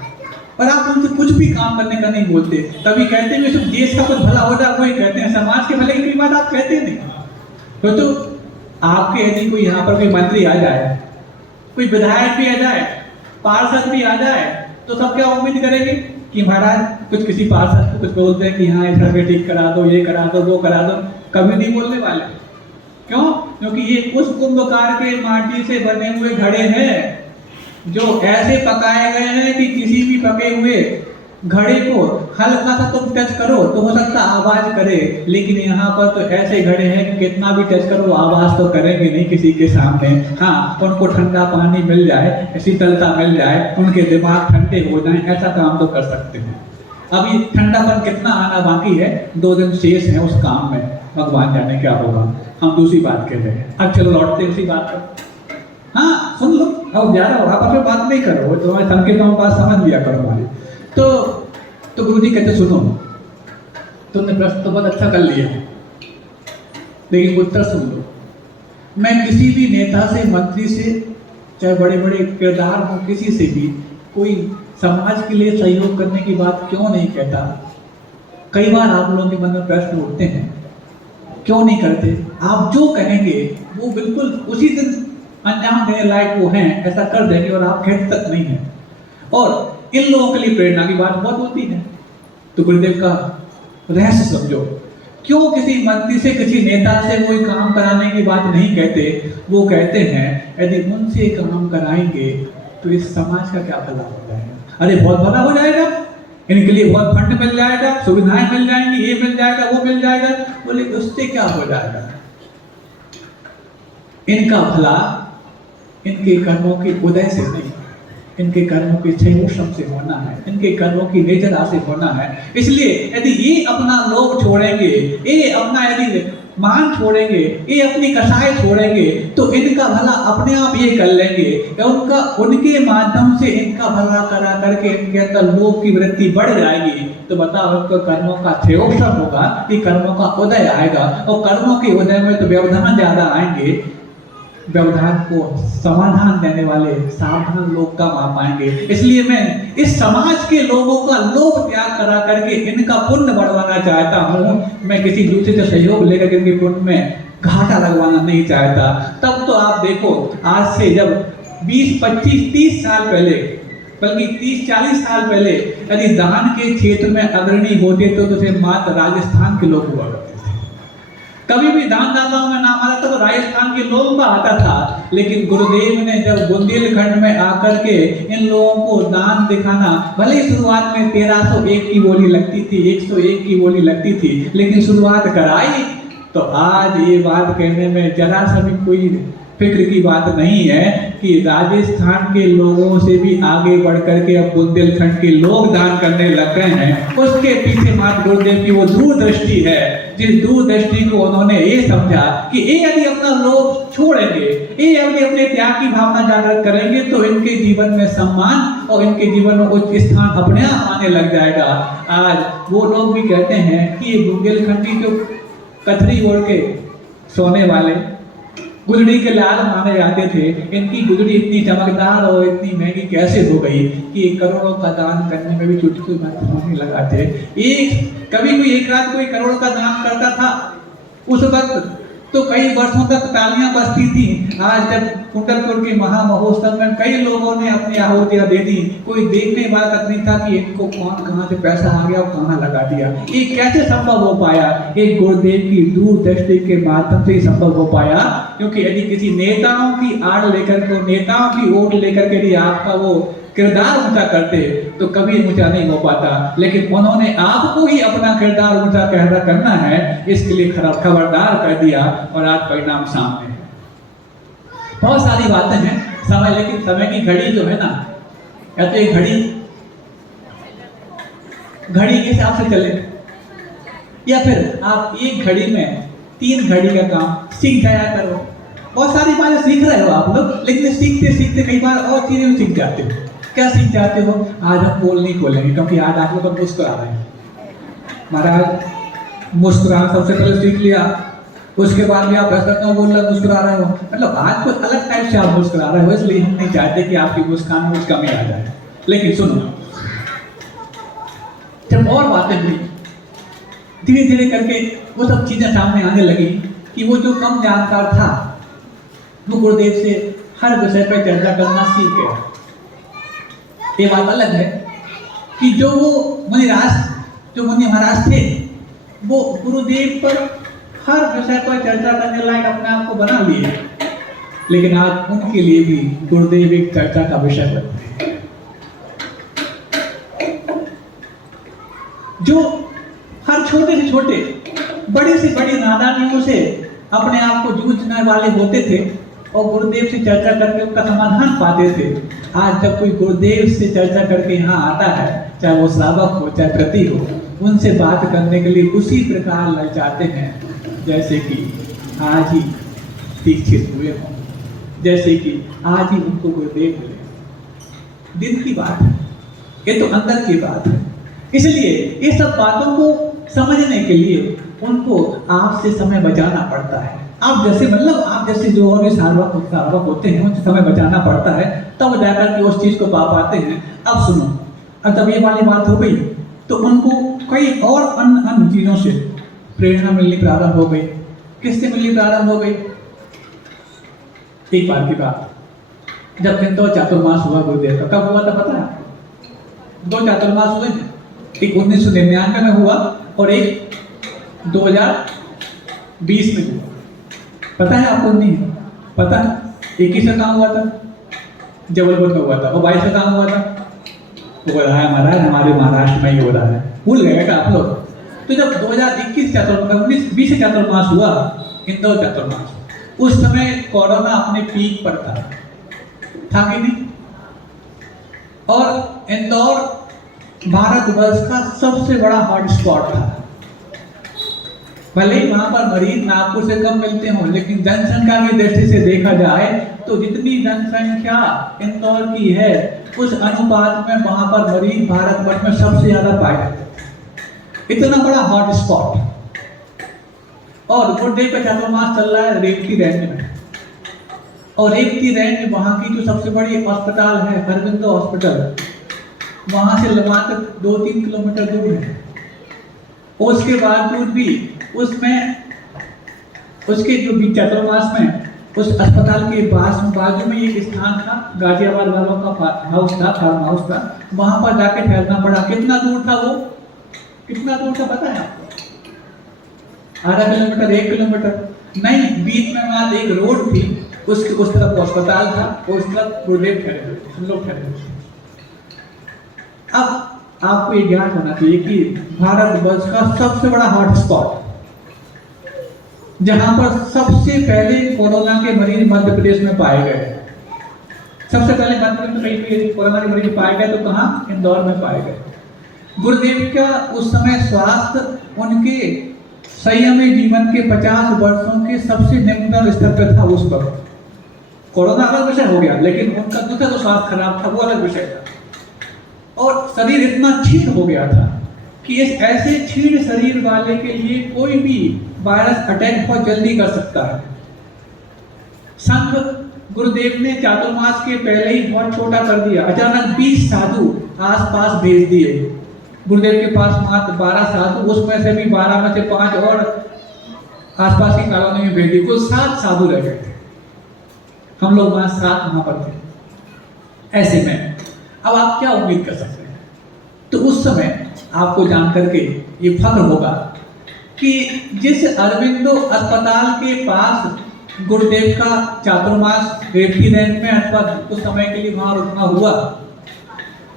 और आप उनसे कुछ भी काम करने का नहीं बोलते। तभी कहते हैं सिर्फ देश का कुछ भला हो जाए वही कहते हैं, समाज के भले की बात आप कहते नहीं। तो आपके यदि कोई यहाँ पर कोई मंत्री आ जाए, कोई विधायक भी आ जाए, पार्षद भी आ जाए, तो सब क्या उम्मीद करेंगे कि महाराज कुछ किसी पार्षद को कुछ बोलते हैं कि हाँ इधर ठीक करा दो, ये करा दो, वो करा दो। कभी नहीं बोलने वाले। क्यों? क्योंकि ये उस कुंभकार के माटी से बने हुए घड़े हैं जो ऐसे पकाए गए हैं कि किसी भी पके हुए घड़े को हल्का सा तुम टच करो तो हो सकता आवाज करे, लेकिन यहाँ पर तो ऐसे घड़े हैं कि कितना भी टच करो आवाज तो करेंगे नहीं किसी के सामने। हाँ, उनको ठंडा पानी मिल जाए, शीतलता मिल जाए, उनके दिमाग ठंडे हो जाए, ऐसा काम तो कर सकते हैं। अभी ठंडापन कितना आना बाकी है, 2 दिन शेष है उस काम में, भगवान जाने क्या होगा। हम दूसरी बात कर रहे हैं। अब चलो लौटते उसी बात पर। हाँ सुन लो, अब ज्यादा आपस में बात नहीं करो, तुम्हारे संकेतों बात समझ लिया करो हमारी। तो गुरुजी कहते सुनो, तुमने प्रश्न तो बहुत अच्छा कर लिया लेकिन उत्तर सुन लो। मैं किसी भी नेता से, मंत्री से, चाहे बड़े बड़े किरदार हो, किसी से भी कोई समाज के लिए सहयोग करने की बात क्यों नहीं कहता। कई बार आप लोगों के मन में प्रश्न उठते हैं क्यों नहीं करते। आप जो कहेंगे वो बिल्कुल उसी दिन अंजाम देने लायक वो हैं, ऐसा कर देंगे और आप खेत तक नहीं है। और इन लोगों के लिए प्रेरणा की बात बहुत होती है। तो गुरुदेव का रहस्य समझो, क्यों किसी मंत्री से, किसी नेता से कोई काम कराने की बात नहीं कहते। वो कहते हैं यदि उनसे काम कराएंगे तो इस समाज का क्या भला हो जाएगा। अरे बहुत भला हो जाएगा, इनके लिए बहुत फंड मिल जाएगा, सुविधाएं मिल जाएंगी, ये मिल जाएगा, वो मिल जाएगा। बोले उससे क्या हो जाएगा। इनका भला इनके कर्मों के उदय से नहीं, इनके कर्मों के क्षयोषम से होना है, इनके कर्मों की नेचरा से होना है। इसलिए यदि ये अपना लोभ छोड़ेंगे, ये अपना यदि मान छोड़ेंगे, ये अपनी कसाई छोड़ेंगे तो इनका भला अपने आप ये कर लेंगे। उनका उनके माध्यम से इनका भला करा करके इनके अंदर लोभ की वृत्ति बढ़ जाएगी। तो बताओ इनको कर्मों का क्षयोषम होगा कि कर्मों का उदय आएगा। और कर्मों के उदय में तो व्यवधान ज्यादा आएंगे, व्यवधान को समाधान देने वाले सावधान लोग कम आ पाएंगे। इसलिए मैं इस समाज के लोगों का लोभ त्याग करा करके इनका पुण्य बढ़वाना चाहता हूँ। मैं किसी दूसरे से सहयोग लेकर इनके पुण्य में घाटा लगवाना नहीं चाहता। तब तो आप देखो, आज से जब 20, 25, 30 साल पहले, बल्कि 30-40 साल पहले यदि दान के क्षेत्र में अग्रणी होते तो मात्र राजस्थान के लोग हुआ करते थे। कभी भी दानदाताओं में नाम आता तो राजस्थान के लोगों का आता था। लेकिन गुरुदेव ने जब बुंदेलखंड में आकर के इन लोगों को दान दिखाना, भले ही शुरुआत में 1301 की बोली लगती थी, 101 की बोली लगती थी, लेकिन शुरुआत कराई तो आज ये बात कहने में जरा सा भी कोई फिक्र की बात नहीं है कि राजस्थान के लोगों से भी आगे बढ़ करके अब बुंदेलखंड के लोग दान करने लग गए हैं। उसके पीछे माता गुरुदेव की वो दूरदृष्टि है, जिस दूरदृष्टि को उन्होंने ये समझा कि ये यदि अपना लोग छोड़ेंगे, ये यदि अपने त्याग की भावना जागृत करेंगे तो इनके जीवन में सम्मान और इनके जीवन में उच्च स्थान अपने आप आने लग जाएगा। आज वो लोग भी कहते हैं कि ये बुंदेलखंडी जो कथरी ओढ़ के सोने वाले गुजड़ी के लाल माने जाते थे, इनकी गुजड़ी इतनी चमकदार और इतनी महंगी कैसे हो गई कि करोड़ों का दान करने में भी चुटकी बात होने लगा थे। एक कभी कोई एक रात कोई करोड़ का दान करता था, उस वक्त तो कई वर्षों तक तालियां बजती थी। आज जब कुंडलपुर के महामहोत्सव में कई लोगों ने अपनी आहुतियां दे दी, कोई देखने वाला तक नहीं था कि इनको कौन कहां से पैसा आ गया और कहां लगा दिया। ये कैसे संभव हो पाया? एक गुरुदेव की दूरदृष्टि के माध्यम से ही संभव हो पाया। क्योंकि यदि किसी नेताओं की आड़ लेकर के, नेताओं की वोट लेकर के यदि आपका वो किरदार ऊंचा करते तो कभी ऊंचा नहीं हो पाता, लेकिन उन्होंने आपको ही अपना किरदार ऊंचा कहना करना है, इसके लिए खबरदार कर दिया और आज परिणाम सामने है। बहुत सारी बातें हैं समय, लेकिन समय की घड़ी जो है ना, या तो ये घड़ी के हिसाब से चले, या फिर आप एक घड़ी में 3 घड़ी का काम सीख जाया करो। बहुत सारी बातें सीख रहे हो आप लोग, लेकिन सीखते सीखते कई बार और चीजें सीख जाते हो। क्या सीख जाते हो? आज हम बोल नहीं खोलेंगे क्योंकि आज आप लोग मुस्कुरा रहे हैं। महाराज मुस्कुराना सबसे पहले सीख लिया, उसके बाद भी आप ऐसा क्यों बोल रहे मुस्कुरा रहे हो? मतलब आज कुछ अलग टाइप से आप मुस्कुरा रहे हो, इसलिए हम नहीं चाहते कि आपकी मुस्कान में कुछ कमी आ जाए। लेकिन सुनो, जब और बातें हुई, धीरे धीरे करके वो सब चीजें सामने आने लगी कि वो जो कम जानकार था वो गुरुदेव से हर विषय पर चर्चा करना सीख गया। ये बात अलग है कि जो वो मुनि महाराज थे, वो गुरुदेव पर हर विषय पर चर्चा करने लायक अपने आप को बना लिए, लेकिन आज उनके लिए भी गुरुदेव एक चर्चा का विषय बनते हैं। जो हर छोटे से छोटे, बड़ी से बड़ी नादानियों से अपने आप को जूझने वाले होते थे और गुरुदेव से चर्चा करके उनका समाधान पाते थे। आज जब कोई गुरुदेव से चर्चा करके यहाँ आता है, चाहे वो श्रावक हो चाहे प्रति हो, उनसे बात करने के लिए उसी प्रकार लग जाते हैं जैसे कि आज ही दीक्षित हुए हों, जैसे कि आज ही उनको गुरुदेव मिले। दिन की बात है, ये तो अंदर की बात है। इसलिए ये सब बातों को समझने के लिए उनको आपसे समय बचाना पड़ता है। आप जैसे जो और भी सार्वक होते हैं, उनसे समय बचाना पड़ता है, तब जाकर के उस चीज को पा पाते हैं। अब सुनो, अब जब ये वाली बात हो गई तो उनको कई और अन्य चीजों से प्रेरणा मिलनी प्रारंभ हो गई। किससे मिलनी प्रारंभ हो गई? एक बार की बात, जब इंदौर चातुर्मास हुआ गुरुदेव का, कब हुआ था पता है? 2 चातुर्मास हुए थे, एक 1999 में हुआ और एक 2020 में हुआ। पता है आपको? नहीं पता? 21 का काम हुआ था, जबलपुर का हुआ था, और 22 का काम हुआ था, हो रहा है महाराज, हमारे महाराष्ट्र में ही हो रहा है। भूल गए क्या आप लोग? तो जब 2021 20 चातुर्मास हुआ, इंदौर चातुर्मास, उस समय कोरोना अपने पीक पर था कि नहीं? और इंदौर भारतवर्ष का सबसे बड़ा हॉटस्पॉट था। भले ही वहां पर मरीज नागपुर से कम मिलते हों, लेकिन जनसंख्या की दृष्टि से देखा जाए तो जितनी जनसंख्या इंदौर की है, उस अनुपात में वहां पर मरीज भारतवर्ष में सबसे ज्यादा पाए जाते थे। इतना बड़ा हॉटस्पॉट। और गुरुदेव का चातुर्मास चल रहा है रेवती रेंज में, और रेवती रेंज वहां की जो सबसे बड़ी अस्पताल है, अरविंदो हॉस्पिटल, वहां से लगभग 2-3 किलोमीटर दूर है। उसके बावजूद भी उसमें उसके जो भी चातुर्मास में उस अस्पताल के बाजू में एक स्थान था, गाजियाबाद वालों का फार्म हाउस था, वहां पर जाके ठहरना पड़ा। कितना दूर था वो? कितना दूर था पता है आपको? आधा किलोमीटर, 1 किलोमीटर नहीं, बीच में वहां एक रोड थी, उसके उस तरफ अस्पताल था, उस तरफ गुरुदेव ठहरे हुए, हम लोग ठहरे हुए। अब आपको ये ज्ञान होना चाहिए कि भारतवर्ष का सबसे बड़ा हॉटस्पॉट जहां पर सबसे पहले कोरोना के मरीज मध्य प्रदेश में पाए गए। सबसे पहले मध्य प्रदेश में कहीं पे कोरोना के मरीज पाए गए तो कहां? इंदौर में पाए गए। गुरुदेव का उस समय स्वास्थ्य उनके संयमी जीवन के 50 वर्षों के सबसे निम्नतम स्तर पर था उस वक्त। कोरोना अलग विषय हो गया, लेकिन उनका दूसरा जो स्वास्थ्य खराब था वो अलग विषय था। और शरीर इतना क्षीण हो गया था कि इस ऐसे क्षीण शरीर वाले के लिए कोई भी वायरस अटैक बहुत जल्दी कर सकता है। संत गुरुदेव ने चातुर्मास के पहले ही बहुत छोटा कर दिया। अचानक 20 साधु आसपास भेज दिए। गुरुदेव के पास मात्र 12 साधु, उसमें से भी 12 में से 5 और आसपास की कॉलोनी में भेज दिए। कुल 7 साधु रह गए थे। हम लोग वहां 7 वहां पर थे। ऐसे में अब आप क्या उम्मीद कर सकते हैं? तो उस समय आपको जान करके ये फख्र होगा कि जिस अरविंदो अस्पताल के पास गुरुदेव का चातुर्मास रेफ्रिजरेंट में अथवा कुछ समय के लिए वहां रुकना हुआ,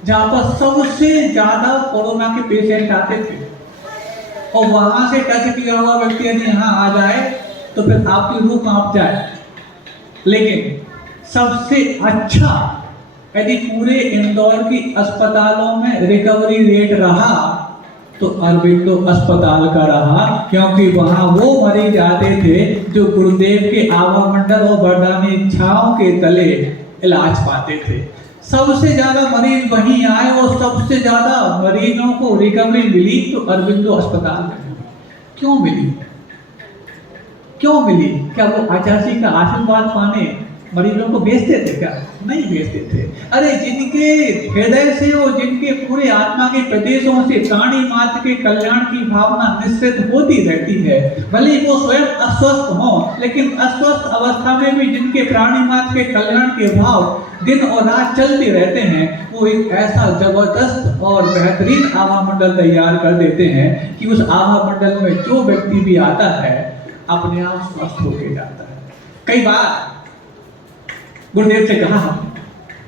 जहां पर सबसे ज्यादा कोरोना के पेशेंट आते थे, और वहां से टच किया हुआ व्यक्ति यदि यहाँ आ जाए तो फिर आपकी रूह कांप जाए। लेकिन सबसे अच्छा यदि पूरे इंदौर की अस्पतालों में रिकवरी रेट रहा तो अरविंदो अस्पताल का रहा, क्योंकि वहां वो मरीज आते थे जो गुरुदेव के आवामंडल और वरदानी इच्छाओं के तले इलाज पाते थे। सबसे ज्यादा मरीज वहीं आए और सबसे ज्यादा मरीजों को रिकवरी मिली तो अरविंदो अस्पताल में मिली। क्यों मिली? क्यों मिली? क्या वो आचार्य का आशीर्वाद पाने मरीजों को भेजते थे क्या? नहीं भेजते थे। अरे जिनके हृदय से और जिनके पूरे आत्मा के प्रदेशों से प्राणी मात्र के कल्याण की भावना निश्चित होती रहती है, भले वो स्वयं अस्वस्थ हो, लेकिन अस्वस्थ अवस्था में भी जिनके प्राणी मात्र के कल्याण के भाव दिन और रात चलते रहते हैं, वो एक ऐसा जबरदस्त और बेहतरीन आभा मंडल तैयार कर देते हैं कि उस आभा मंडल में जो व्यक्ति भी आता है अपने आप स्वस्थ होके जाता है। कई बार गुरुदेव से कहा हमने,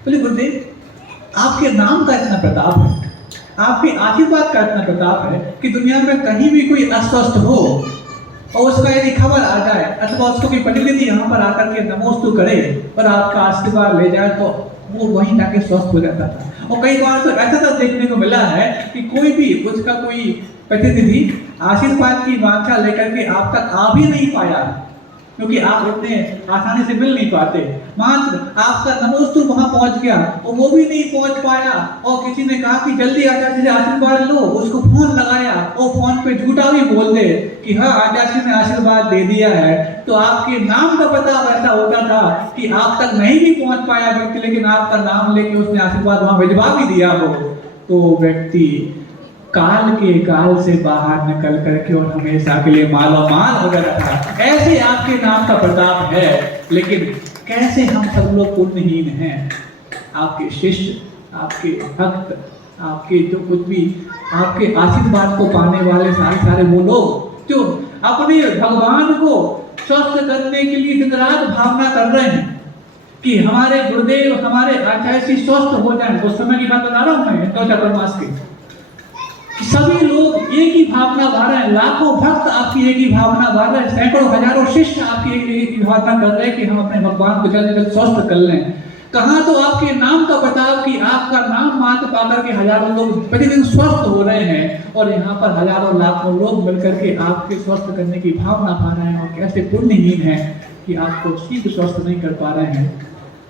बोले गुरुदेव आपके नाम का इतना प्रताप है, आपके आशीर्वाद का इतना प्रताप है कि दुनिया में कहीं भी कोई अस्वस्थ हो और उसका यदि खबर आ जाए अथवा उसको कोई प्रतिनिधि यहाँ पर आकर के नमोस्तु करे और आपका आशीर्वाद ले जाए तो वो वहीं जाके स्वस्थ हो जाता था। और कई बार तो ऐसा तो देखने को मिला है कि कोई भी उसका कोई प्रतिनिधि आशीर्वाद की वांछा लेकर के आप तक आ भी नहीं पाया, क्योंकि आप इतने आसानी से मिल नहीं पाते। मात्र आपका नमोस्तु वहां पहुंच गया और वो भी नहीं पहुंच पाया, और किसी ने कहा कि जल्दी आचार्य से आशीर्वाद लो, उसको फोन लगाया और फोन पे झूठा भी बोल दे कि हाँ आचार्य ने आशीर्वाद दे दिया है, तो आपके नाम का पता वैसा होता था कि आप तक नहीं भी पहुंच पाया व्यक्ति, लेकिन आपका नाम लेके उसने आशीर्वाद वहां भिजवा भी दिया हो, तो व्यक्ति काल के काल से बाहर निकल करके और हमेशा के लिए मालो माल हो गया था। ऐसे आपके नाम का प्रताप है, लेकिन कैसे हम सब लोग पुण्यहीन हैं। आपके शिष्य, आपके भक्त, आपके जो कुछ भी आपके आशीर्वाद को पाने वाले सारे वो लोग जो अपने भगवान को स्वस्थ करने के लिए दिन रात भावना कर रहे हैं कि हमारे गुरुदेव हमारे आचार्य स्वस्थ हो जाए। उस समय की बात बता रहा हूँ मैं, तो चातुर्मास की सभी लोग एक ही भावना भा रहे हैं, लाखों भक्त आपकी एक ही भावना भा रहे हैं, सैकड़ों हजारों शिष्य आपकी एक ही भावना कर रहे हैं कि हम अपने भगवान को जल्द से जल्द स्वस्थ कर लें। कहाँ तो आपके नाम का प्रताप कि आपका नाम मात्र पाकर के हजारों लोग प्रतिदिन स्वस्थ हो रहे हैं, और यहाँ पर हजारों लाखों लोग मिलकर के आपके स्वस्थ करने की भावना पा रहे हैं, और कैसे पुण्यहीन है कि आपको शीघ्र स्वस्थ नहीं कर पा रहे हैं।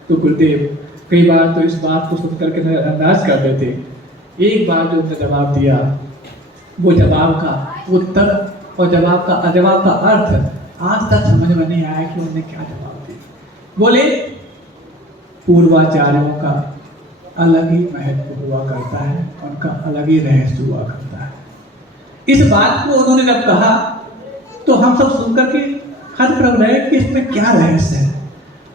तो गुरुदेव कई बार तो इस बात को सुन करके नजरअंदाज कर देते। एक बार जो उन्होंने जवाब दिया, वो जवाब का उत्तर और जवाब का अर्थ आज तक समझ में नहीं आया कि उन्होंने क्या जवाब दिया। बोले पूर्वाचार्यों का अलग ही महत्व हुआ करता है, उनका अलग ही रहस्य हुआ करता है। इस बात को उन्होंने जब कहा तो हम सब सुनकर के हतप्रभ रहे कि इसमें क्या रहस्य है,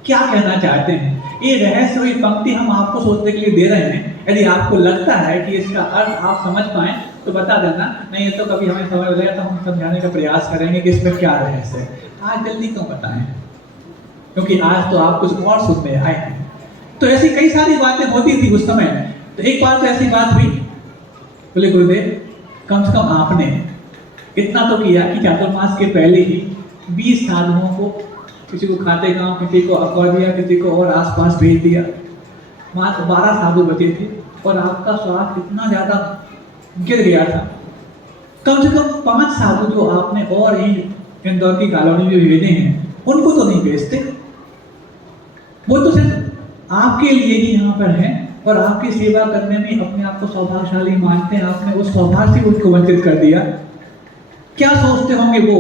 क्या कहना चाहते हैं। ये रहस्य हुई पंक्ति हम आपको सोचने के लिए दे रहे हैं। यदि आपको लगता है कि इसका अर्थ आप समझ पाए तो बता देना, नहीं तो कभी हमें समझ लगे तो हम समझाने का प्रयास करेंगे कि इसमें क्या रहस्य है। आज जल्दी क्यों बताएं, क्योंकि आज तो आप कुछ और सुनने आए हैं। तो ऐसी कई सारी बातें होती थी उस समय। तो एक बार तो ऐसी बात हुई, बोले गुरुदेव कम से कम आपने इतना तो किया कि चातुर्मास के पहले ही 20 साधुओं को, किसी को खाते गांव, किसी को अकौदिया, किसी को और आसपास भेज दिया। मात्र 12 साधु बचे थे और आपका स्वास्थ्य इतना ज़्यादा गिर गया था। कम से कम 5 साधु जो आपने और ही इंदौर की कॉलोनी में भेजे हैं, उनको तो नहीं भेजते। वो तो सिर्फ आपके लिए ही यहाँ पर हैं और आपकी सेवा करने में अपने आप को सौभाग्यशाली मानते हैं। आपने उस सौभाग्य से उनको वंचित कर दिया। क्या सोचते होंगे वो,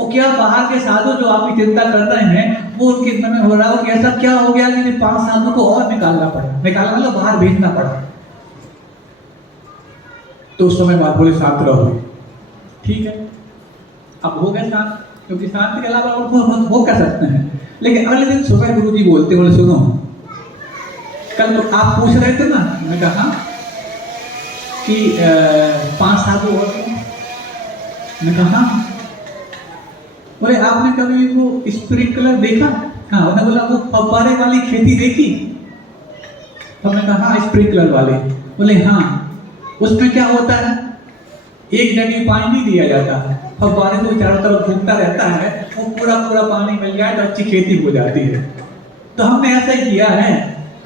और क्या बाहर के साधु जो आपकी चिंता कर रहे हैं, वो उनके मन में हो रहा हो कि ऐसा क्या हो गया कि 5 साधु को और निकालना मतलब बाहर भेजना पड़ा। तो उस समय बात बोले शांत रहो। ठीक है, अब हो गए शांत, क्योंकि शांति के अलावा उनको वो कर सकते हैं। लेकिन अगले दिन सुबह गुरु जी बोलते, बोले सुनो, कल तो आप पूछ रहे थे ना, मैंने कहा कि 5 साधु और थे। मैंने कहा बोले आपने कभी वो स्प्रिंकलर देखा? हाँ। उन्होंने बोला वो फव्वारे वाली खेती देखी? हमने कहा हाँ स्प्रिंकलर वाले। बोले हाँ, उसमें क्या होता है, एक जगह पानी नहीं दिया जाता है, फव्वारे तो चारों तरफ घूमता रहता है, वो पूरा पूरा पानी मिल जाए तो अच्छी खेती हो जाती है। तो हमने ऐसा ही किया है।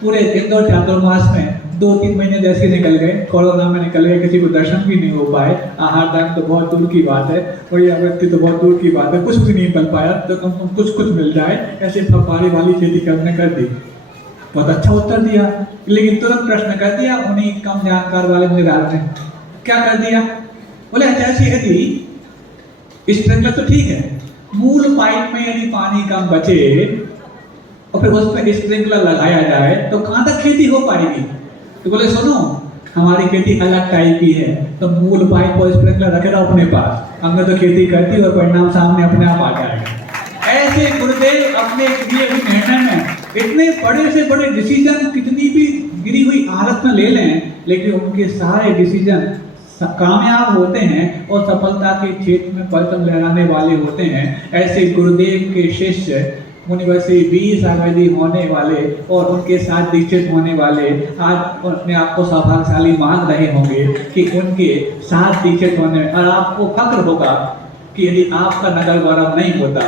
पूरे इंदौर चातुर्मास में 2-3 महीने जैसे निकल गए, कोरोना में निकल गए, किसी को दर्शन भी नहीं हो पाए, आहार दान तो बहुत दूर की बात है, बड़ी आवृत्ति तो बहुत दूर की बात है, कुछ भी नहीं बन पाया। तो कम से कम कुछ मिल जाए, ऐसे फव्वारे वाली खेती करने कर दी। बहुत अच्छा उत्तर दिया, लेकिन तुरंत प्रश्न कर दिया उन्हीं कम जानकार वाले निराश ने। क्या कर दिया? बोले ऐसी यदि स्प्रिंकलर तो ठीक है, मूल पाइप में यदि पानी कम बचे और फिर उस पर स्प्रिंकलर लगाया जाए तो कहाँ तक खेती हो पाएगी? तो बोले सुनो, हमारी खेती अलग टाइप की है, तो मूल पाइप और स्प्रिंकलर रखे रहो अपने पास, हमने तो खेती करती और परिणाम सामने अपने आप आ जाएगा। ऐसे गुरुदेव अपने लिए भी निर्णय में इतने बड़े से बड़े डिसीजन, कितनी भी गिरी हुई हालत में ले लें, लेकिन उनके सारे डिसीजन कामयाब होते हैं और सफलता के क्षेत्र में परचम लहराने वाले होते हैं। ऐसे गुरुदेव के शिष्य मुनिवर्षी 20 अवधि होने वाले और उनके साथ दीक्षित होने वाले आज अपने आप को सौभाग्यशाली मान रहे होंगे कि उनके साथ दीक्षित होने, और आपको फक्र होगा कि यदि आपका नगर गौरव नहीं होता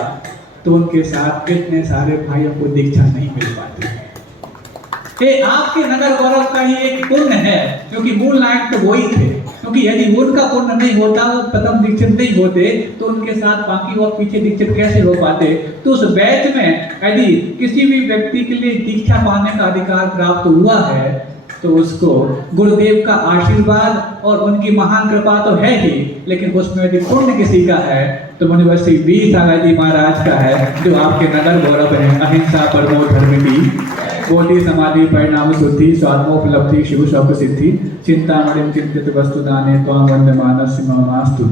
तो उनके साथ इतने सारे भाइयों को दीक्षा नहीं मिल पाती। ये आपके नगर गौरव का ही एक पुण्य है, क्योंकि मूल नायक तो वही थे। क्योंकि यदि उनका पुण्य नहीं होता, वो प्रथम दीक्षित नहीं होते, तो उनके साथ बाकी और पीछे दीक्षित कैसे हो पाते? तो उस बैच में यदि किसी भी व्यक्ति के लिए दीक्षा पाने का अधिकार प्राप्त हुआ है तो उसको गुरुदेव का आशीर्वाद और उनकी महान कृपा तो है ही, लेकिन उसमें यदि पुण्य किसी का है तो मुनिवर्षी 20 अवधि महाराज का है, जो आपके नगर गौरव है। अहिंसा परमो धर्म की बोधि समाधि परिणाम शुद्धि स्वात्मोपलब्धि शिव शौक सिद्धि चिंतामणिं चिंतित वस्तुदाने त्वां वंदमानस्य ममास्तु।